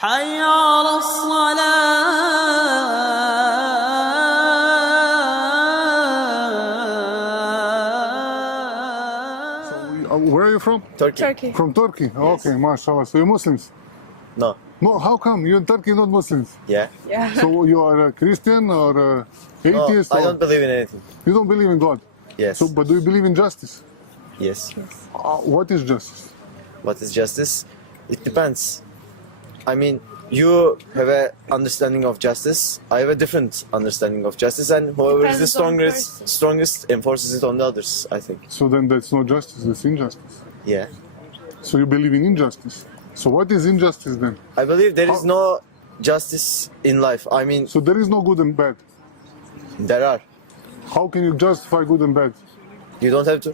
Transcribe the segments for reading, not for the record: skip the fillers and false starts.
حي على الصلاة. Where are you from? Turkey. From Turkey. Yes. Okay, mashallah. So you're Muslims? No. No, how come? You're in Turkey, not Muslims. Yeah. Yeah. So you are a Christian or a No, atheist? I or- don't believe in anything. You don't believe in God? Yes. So, but do you believe in justice? Yes. What is justice? What is justice? It depends. I mean, you have a understanding of justice. I have a different understanding of justice, and whoever is the Depends on the strongest enforces it on the others, I think. So then that's not justice, it's injustice. Yeah. So you believe in injustice. So what is injustice then? I believe there is How- no justice in life. I mean, So there is no good and bad. there are. How can you justify good and bad? You don't have to.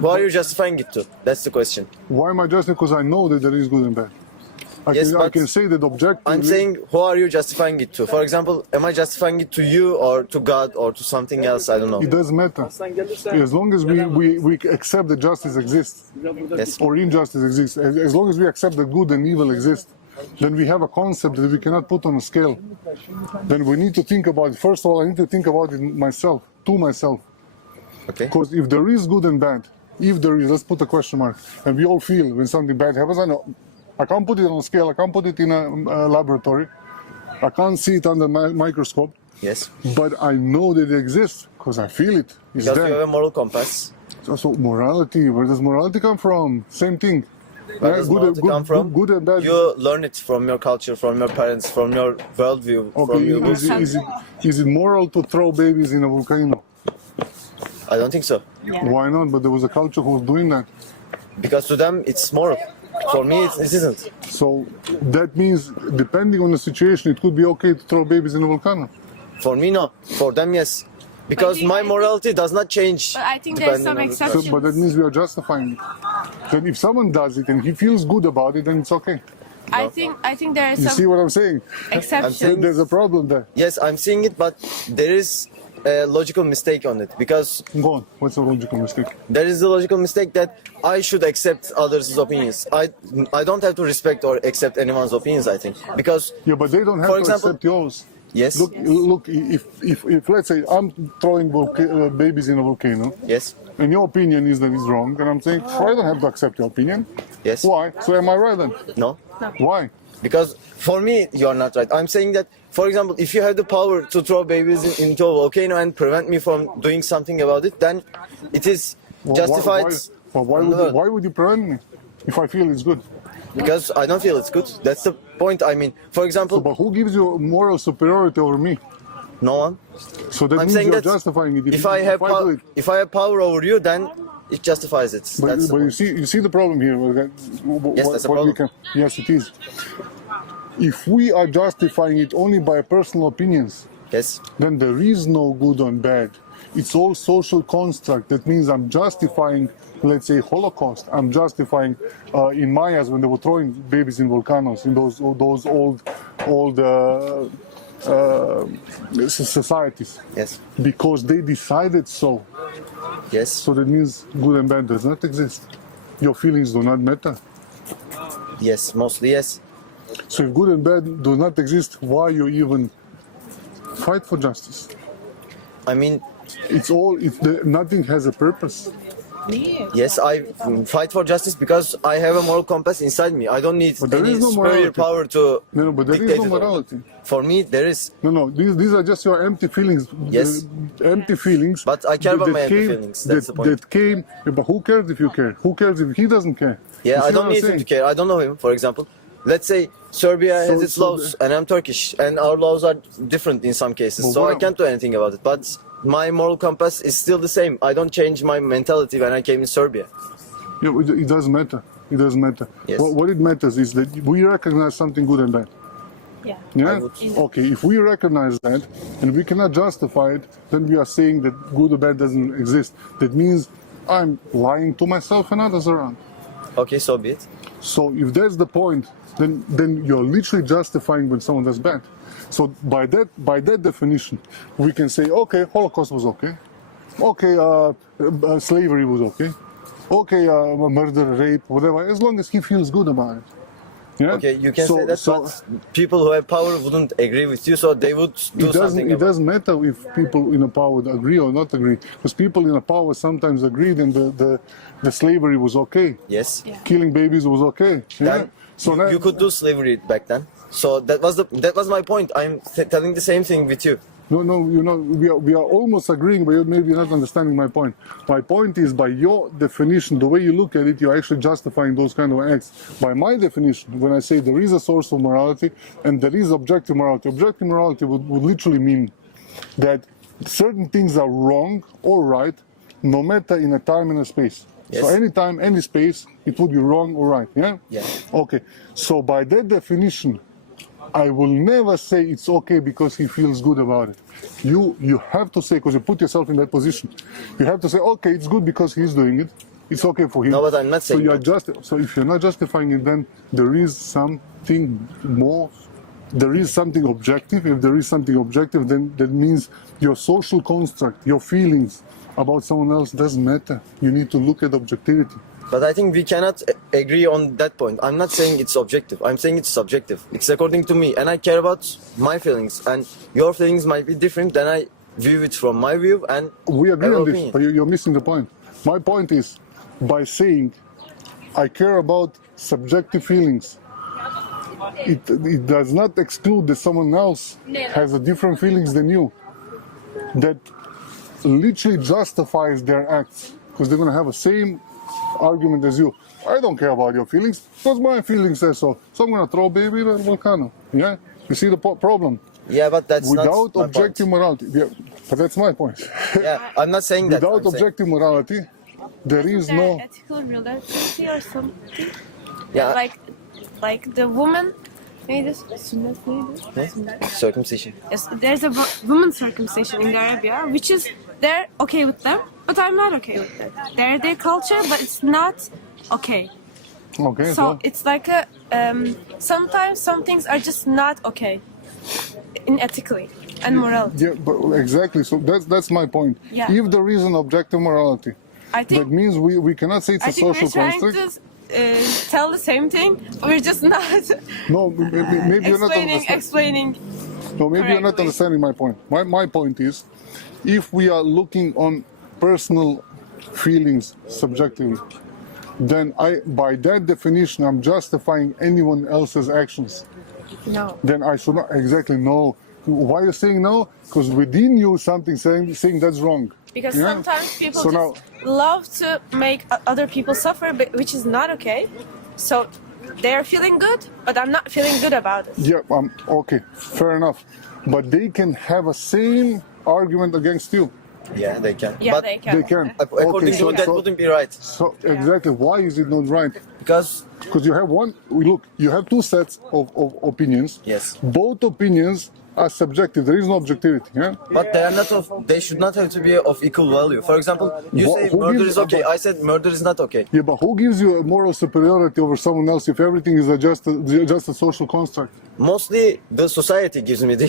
Who are you justifying it to? That's the question. Why am I justifying? Because I know that there is good and bad. Yes, I but can say that objectively. I'm saying, who are you justifying it to? For example, am I justifying it to you or to God or to something else? I don't know. It doesn't matter. As long as we accept that justice exists Yes. or injustice exists, as long as we accept that good and evil exist, then we have a concept that we cannot put on a scale. Then we need to think about it. First of all, I need to think about it myself, to myself. Okay. Because if there is good and bad, if there is, let's put a question mark, and we all feel when something bad happens, I know, I can't put it on a scale, I can't put it in a laboratory, I can't see it under my microscope, Yes. but I know that it exists because I feel it. It's Because you have there. a moral compass. So morality, where does morality come from? Same thing. Where Yeah, does morality come from? Good and bad. You learn it from your culture, from your parents, from your worldview, from Okay, your books. is it moral to throw babies in a volcano? I don't think so. Yeah. Why not? But there was a culture who was doing that. Because to them it's moral. For me it isn't. So that means, depending on the situation, it could be okay to throw babies in a volcano. For me no. For them yes. Because my morality does not change. But I think there's depending some on the exceptions. So, but that means we are justifying it. Then if someone does it and he feels good about it, then it's okay. I think there are You see some what I'm saying? exceptions. saying- There's a problem there. Yes, I'm seeing it, but there is a logical mistake on it. Because Go on. What's the logical mistake? there is a logical mistake that I should accept others' opinions. I don't have to respect or accept anyone's opinions, I think. Because Yeah, but they don't have For to example- accept yours. yes, Look. If let's say I'm throwing babies in a volcano, yes, and your opinion is that it's wrong, and I'm saying, I don't have to accept your opinion. yes, Why? So am I right then? no. Why? Because for me, you are not right. I'm saying that, for example, if you have the power to throw babies into a volcano and prevent me from doing something about it, then it is justified. Why would you prevent me if I feel it's good? Because I don't feel it's good. That's the point. I mean, for example, But who gives you moral superiority over me? no one. So that I'm means saying you're that justifying it. If I have do it. if I have power over you, then it justifies it. But, That's the but point. you see the problem here. Yes, that's a what we problem. yes, it is. If we are justifying it only by personal opinions, Yes, then there is no good or bad. It's all social construct. That means I'm justifying, let's say, Holocaust. I'm justifying in Mayas when they were throwing babies in volcanoes in those old societies, yes, because they decided so. yes. So that means good and bad does not exist. Your feelings do not matter. Yes, mostly yes. So if good and bad do not exist, why you even fight for justice? I mean, Nothing has a purpose. yes, I fight for justice because I have a moral compass inside me. I don't need But there any is no superior morality. power to No, but there is dictate no it all. morality. For me, there is. No, these are just your empty feelings. Yes. Empty feelings. But I care about my empty came- feelings, that's the point. That came, but who cares if you care? Who cares if he doesn't care? Yeah, You I see don't what need I'm him to saying? care. I don't know him, for example. Let's say Serbia has its laws and I'm Turkish and our laws are different in some cases. But So what- I can't do anything about it. But my moral compass is still the same. I don't change my mentality when I came in Serbia. Yeah, it doesn't matter. It doesn't matter. Yes. What it matters is that we recognize something good and bad. Yeah. Yeah? would- Okay, if we recognize that and we cannot justify it, then we are saying that good or bad doesn't exist. That means I'm lying to myself and others around. Okay, so be it. So if that's the point, then you're literally justifying when someone does bad. So by that definition, we can say, okay, Holocaust was okay. Okay, slavery was okay. Okay, murder, rape, whatever, as long as he feels good about it. Yeah? Okay, you can So- say that, so- but people who have power wouldn't agree with you, so they would do something It about doesn't matter if people in a power agree or not agree, because people in a power sometimes agreed, and the slavery was okay. Yes. Yeah. Killing babies was okay. Yeah? Then So you could do slavery back then. So that was my point. I'm telling the same thing with you. No, we are almost agreeing, but maybe you're not understanding my point. My point is, by your definition, the way you look at it, you're actually justifying those kind of acts. By my definition, when I say there is a source of morality and there is objective morality would literally mean that certain things are wrong or right, no matter in a time and a space. Yes. So any time, any space, it would be wrong or right. Yeah? Yeah. Okay. So by that definition, I will never say it's okay because he feels good about it. You have to say, because you put yourself in that position, you have to say, okay, it's good because he's doing it. It's okay for him. No, but I'm not saying so you're that. so if you're not justifying it, then there is something more. There is something objective. If there is something objective, then that means your social construct, your feelings about someone else doesn't matter. You need to look at objectivity. But I think we cannot agree on that point. I'm not saying it's objective. I'm saying it's subjective. It's according to me, and I care about my feelings. And your feelings might be different. Then I view it from my view, and We agree have on this, opinion. but you're missing the point. My point is, by saying I care about subjective feelings, it does not exclude that someone else has a different feelings than you. That literally justifies their acts, because they're going to have the same argument as you. I don't care about your feelings, because my feelings say so. So I'm going to throw baby in a volcano. Yeah? You see the problem? Yeah, but that's Without not my objective morality. Yeah, but that's my point. point. Yeah, I'm not saying that. Without I'm saying- objective morality, there is There no. ethical relativity or something. Yeah. Like the woman. Neydi? Sünnet neydi? Ne? Sünnet. Circumcision. Yes, there's a woman circumcision in Arabia, which is they're okay with them, but I'm not okay with that. They're their culture, but it's not okay. Okay, So it's like a sometimes some things are just not okay, in ethically and morality. yeah, but exactly. So that's my point. Yeah. If there is an objective morality, I that think means we cannot say it's I a think social we're trying construct. to tell the same thing. We're just not No, maybe you're not understanding. explaining. No, maybe you're not correctly. understanding my point. My point is, if we are looking on personal feelings subjectively, then by that definition, I'm justifying anyone else's actions. No. Then I should not exactly know. Why are you saying no? Because within you something saying that's wrong. Because Yeah? sometimes people So just now- love to make other people suffer, which is not okay. So they're feeling good, but I'm not feeling good about it. Yeah, okay, fair enough. But they can have a same argument against you. Yeah, they can. Yeah, but they can. They can. according Okay, to me, that wouldn't be right. So exactly, why is it not right? Because Because you have you have two sets of opinions. Yes. Both opinions are subjective. There is no objectivity. Yeah. But they are not of. They should not have to be of equal value. For example, you Wha- say who murder gives- is okay. I said murder is not okay. Yeah, but who gives you a moral superiority over someone else if everything is just a social construct? Mostly the society gives me the.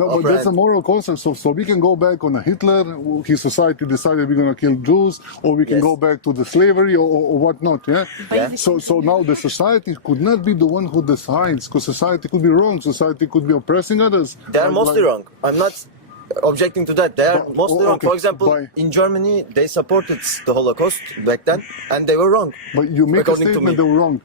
No, but upper that's a hand. moral concept. So we can go back on a Hitler. His society decided we're gonna kill Jews, or we can Yes. go back to the slavery or whatnot. Yeah. Yeah. So now the society could not be the one who decides, because society could be wrong. Society could be oppressing others. They are Like- mostly like- wrong. I'm not objecting to that. They are But- mostly wrong. okay, For example, by- in Germany, they supported the Holocaust back then, and they were wrong. But you make a according to statement me. they were wrong.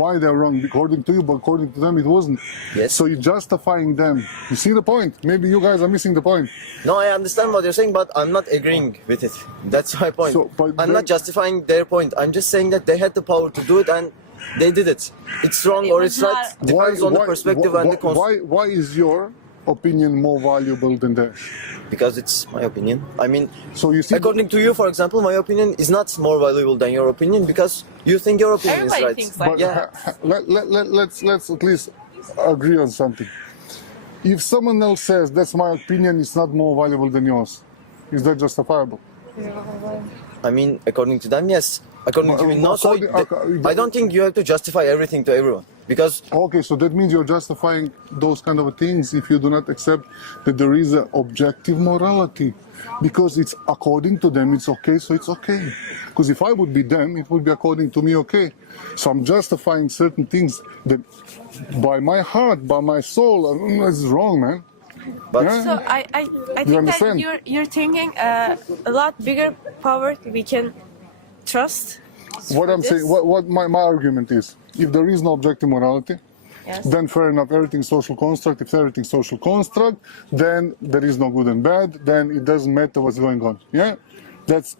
Why they're wrong? According to you, but according to them, it wasn't. Yes. So you're justifying them. You see the point? Maybe you guys are missing the point. No, I understand what you're saying, but I'm not agreeing with it. That's my point. So, but I'm then- not justifying their point. I'm just saying that they had the power to do it and they did it. It's wrong It or was it's right. not- Depends on the perspective and the why is your opinion more valuable than theirs? because it's my opinion. I mean, So you see, according to you, for example, my opinion is not more valuable than your opinion because you think your opinion Everybody is right. thinks like but yeah. let's at least agree on something. If someone else says that's my opinion, it's not more valuable than yours, is that justifiable? I mean, according to them, yes. According to me, no. So According- I don't think you have to justify everything to everyone. Because Okay, so that means you're justifying those kind of things if you do not accept that there is an objective morality. Because it's according to them, it's okay, so it's okay. Because if I would be them, it would be according to me okay. So I'm justifying certain things that by my heart, by my soul, this is wrong, man. but Yeah. So I think that understand? you're thinking a lot bigger power we can trust. What I'm this. saying, what my argument is, if there is no objective morality, Yes. then fair enough, everything's social construct. If everything's social construct, then there is no good and bad, then it doesn't matter what's going on. Yeah? That's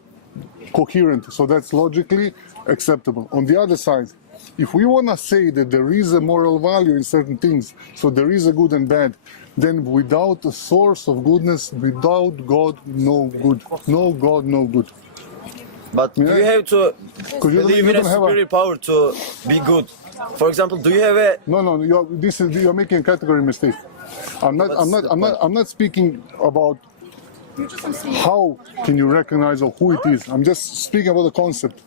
coherent, so that's logically acceptable. On the other side, if we want to say that there is a moral value in certain things, so there is a good and bad, then without a source of goodness, without God, no good. No God, no good. But Yeah. you have to you believe in a don't have superior power to be good. For example, do you have a No, you're making a category mistake. I'm not speaking about how can you recognize or who it is. I'm just speaking about the concept.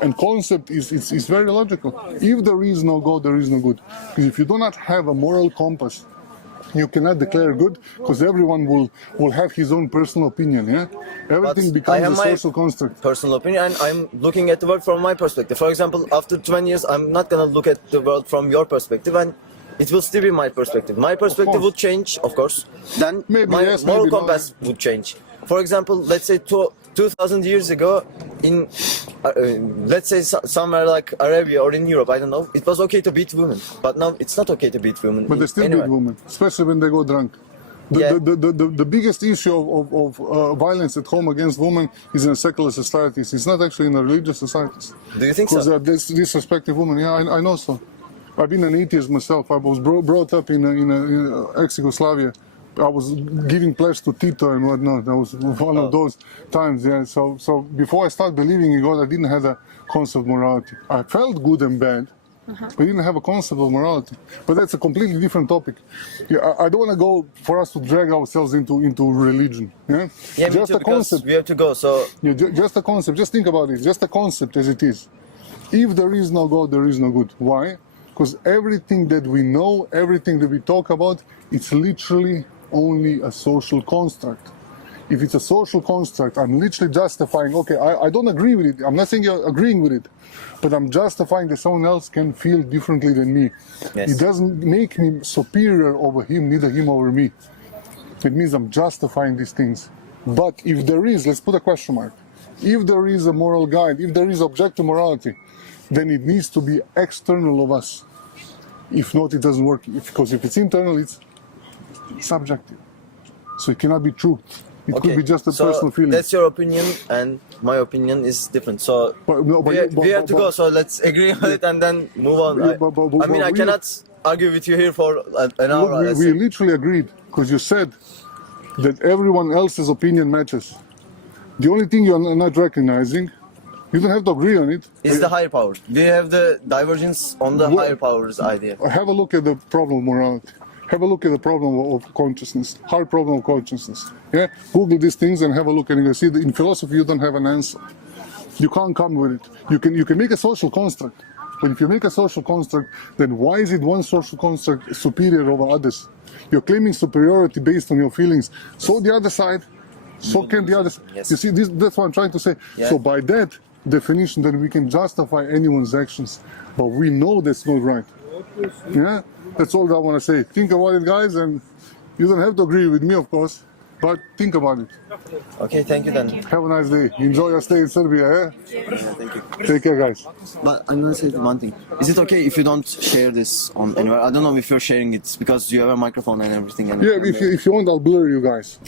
And concept is very logical. If there is no God, there is no good. Because if you do not have a moral compass, you cannot declare good, because everyone will have his own personal opinion. Yeah, everything But I becomes have a my social construct. personal opinion, and I'm looking at the world from my perspective. For example, after 20 years, I'm not gonna look at the world from your perspective, and it will still be my perspective. My perspective course. would change, of course. Then Maybe my yes, moral maybe no. compass would change. For example, let's say 2,000 years ago, in let's say somewhere like Arabia or in Europe, I don't know, it was okay to beat women. But now it's not okay to beat women. But they still anywhere. beat women, especially when they go drunk. Yeah. The biggest issue of violence at home against women is in secular societies. It's not actually in the religious societies. Do you think Because so? disrespecting women. Yeah, I know so. I've been an atheist myself. I was brought up in ex-Yugoslavia. I was giving pledge to Tito and whatnot. That was one of those times. Yeah. So before I started believing in God, I didn't have a concept of morality. I felt good and bad. We didn't have a concept of morality, but that's a completely different topic. Yeah, I don't want to go for us to drag ourselves into religion. Yeah, Yeah, me just too, a because concept. we have to go. So Yeah, just a concept. Just think about it. Just a concept as it is. If there is no God, there is no good. Why? Because everything that we know, everything that we talk about, it's literally only a social construct. If it's a social construct, I'm literally justifying, okay, I don't agree with it. I'm not saying you're agreeing with it, but I'm justifying that someone else can feel differently than me. Yes. It doesn't make me superior over him, neither him over me. It means I'm justifying these things. But if there is, let's put a question mark, if there is a moral guide, if there is objective morality, then it needs to be external of us. If not, it doesn't work. Because if it's internal, it's subjective. So it cannot be true. It could be just a so personal feeling. That's your opinion, and my opinion is different. So we have to go. So let's agree on it and then move on. Yeah, I mean, I we- cannot argue with you here for an hour. Look, let's we say. literally agreed because you said that everyone else's opinion matches. The only thing you're not recognizing, you don't have to agree on it. Is the higher power. We have the divergence on the Well- higher powers idea. Have a look at the problem of morality. Have a look at the problem of consciousness, hard problem of consciousness. Yeah, Google these things and have a look, and you see that in philosophy you don't have an answer. You can't come with it. You can make a social construct, but if you make a social construct, then why is it one social construct superior over others? You're claiming superiority based on your feelings. So the other side, so can the other. Yes. You see, that's what I'm trying to say. Yeah. So by that definition, then we can justify anyone's actions, but we know that's not right. Yeah, that's all I want to say. Think about it, guys, and you don't have to agree with me, of course, but think about it. Okay, thank you then. Have a nice day. Enjoy your stay in Serbia. Yeah, thank you. Take care, guys. But I'm gonna say one thing. Is it okay if you don't share this on anywhere? I don't know if you're sharing it because you have a microphone and everything. And Yeah, if you want, I'll blur you guys.